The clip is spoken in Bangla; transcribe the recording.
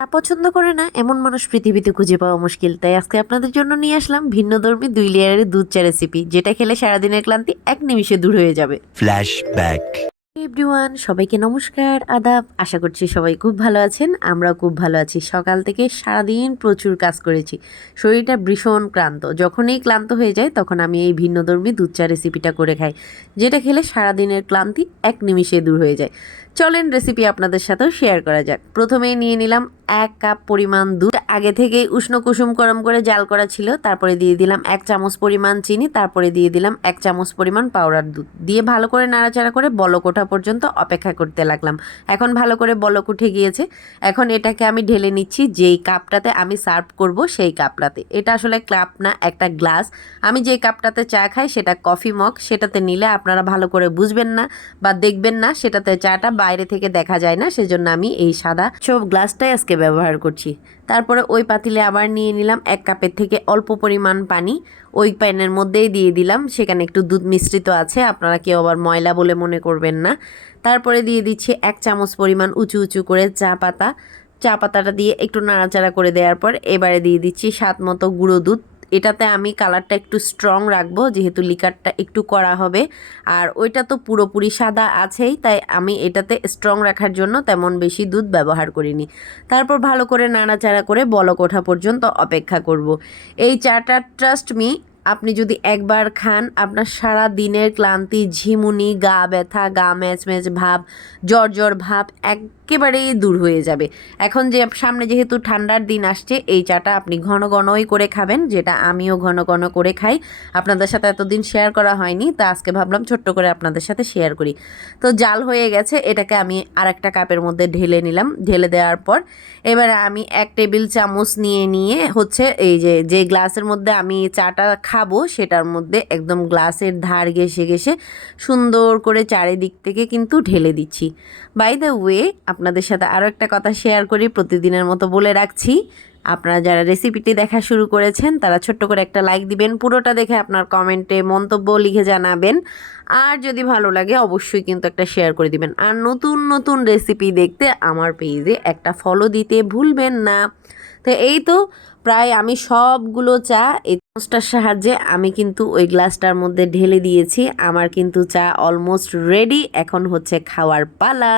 পছন্দ করে না এমন মানুষ পৃথিবীতে খুঁজে পাওয়া মুশকিল। তাই আজকে আপনাদের জন্য নিয়ে আসলাম ভিন্নধর্মী 2 লেয়ারের দুধ চা রেসিপি, যেটা খেলে সারাদিনের ক্লান্তি এক নিমিষে দূর হয়ে যাবে। ফ্ল্যাশব্যাক। এভরিওয়ান, সবাইকে নমস্কার, আদাব। আশা করছি সবাই খুব ভালো আছেন, আমরাও খুব ভালো আছি। সকাল থেকে সারাদিন প্রচুর কাজ করেছি, শরীরটা ভীষণ ক্লান্ত। যখনই ক্লান্ত হয়ে যায় তখন আমি এই ভিন্নধর্মী দুধ চা রেসিপিটা করে খাই, যেটা খেলে সারাদিনের ক্লান্তি এক নিমিষে দূর হয়ে যায়। চলেন রেসিপি আপনাদের সাথেও শেয়ার করা যাক। প্রথমেই নিয়ে নিলাম 1 কাপ পরিমাণ দুধ। আগে থেকেই উষ্ণ কুসুম গরম করে জাল করা ছিল। তারপরে দিয়ে দিলাম 1 চামচ পরিমাণ চিনি, তারপরে দিয়ে দিলাম 1 চামচ পরিমাণ পাউডার দুধ দিয়ে ভালো করে নাড়াচাড়া করে বলক ওঠা পর্যন্ত অপেক্ষা করতে লাগলাম। এখন ভালো করে বলক উঠে গিয়েছে। এখন এটাকে আমি ঢেলে নিচ্ছি যেই কাপটাতে আমি সার্ভ করব সেই কাপটাতে। এটা আসলে কাপ না, একটা গ্লাস। আমি যেই কাপটাতে চা খাই সেটা কফি মগ। সেটাতে নিলে আপনারা ভালো করে বুঝবেন না বা দেখবেন না, সেটাতে চাটা বাইরে থেকে দেখা যায় না, সেজন্য আমি এই সাদা সব গ্লাসটাই আজকে ব্যবহার করছি। তারপরে ওই পাতিলে আবার নিয়ে নিলাম 1 কাপের থেকে অল্প পরিমাণ পানি। ওই প্যানের মধ্যেই দিয়ে দিলাম, সেখানে একটু দুধ মিশ্রিত আছে, আপনারা কেউ আবার ময়লা বলে মনে করবেন না। তারপরে দিয়ে দিচ্ছি 1 চামচ পরিমাণ উঁচু উঁচু করে চা পাতা। চা পাতাটা দিয়ে একটু নাড়াচাড়া করে দেওয়ার পর এবারে দিয়ে দিচ্ছি স্বাদ মতো গুঁড়ো দুধ। এটাতে আমি কালারটা একটু স্ট্রং রাখবো, যেহেতু লিকারটা একটু কড়া হবে। আর ওইটা তো পুরোপুরি সাদা আছেই, তাই আমি এটাতে স্ট্রং রাখার জন্য তেমন বেশি দুধ ব্যবহার করিনি। তারপর ভালো করে নাড়াচাড়া করে বলক ওঠা পর্যন্ত অপেক্ষা করব। এই চাটা ট্রাস্ট মি, আপনি যদি একবার খান আপনার সারা দিনের ক্লান্তি, ঝিমুনি, গা ব্যথা, গা ম্যাচম্যাচ ভাব, জ্বর জ্বর ভাব একেবারেই দূর হয়ে যাবে। এখন যে সামনে যেহেতু ঠান্ডার দিন আসছে, এই চাটা আপনি ঘন ঘনই করে খাবেন, যেটা আমিও ঘন ঘন করে খাই। আপনাদের সাথে এতদিন শেয়ার করা হয়নি, তা আজকে ভাবলাম ছোট্ট করে আপনাদের সাথে শেয়ার করি। তো জাল হয়ে গেছে, এটাকে আমি আর একটা কাপের মধ্যে ঢেলে নিলাম। ঢেলে দেওয়ার পর এবারে আমি 1 টেবিল চামচ নিয়ে হচ্ছে এই যে গ্লাসের মধ্যে আমি চাটা খাবো সেটার মধ্যে একদম গ্লাসের ধার ঘেঁষে ঘেঁষে সুন্দর করে চারিদিক থেকে কিন্তু ঢেলে দিচ্ছি। বাই দ্য ওয়ে, আপনাদের সাথে আরও একটা কথা শেয়ার করি, প্রতিদিনের মতো বলে রাখছি। আপনারা যারা রেসিপিটি দেখা শুরু করেছেন তারা ছোট্ট করে একটা লাইক দিবেন, পুরোটা দেখে আপনার কমেন্টে মন্তব্য লিখে জানাবেন। আর যদি ভালো লাগে অবশ্যই কিন্তু একটা শেয়ার করে দিবেন। আর নতুন নতুন রেসিপি দেখতে আমার পেজে একটা ফলো দিতে ভুলবেন না। তো এই তো প্রায় আমি সবগুলো চা এই চামচটার সাহায্যে আমি কিন্তু ওই গ্লাসটার মধ্যে ঢেলে দিয়েছি। আমার কিন্তু চা অলমোস্ট রেডি, এখন হচ্ছে খাওয়ার পালা।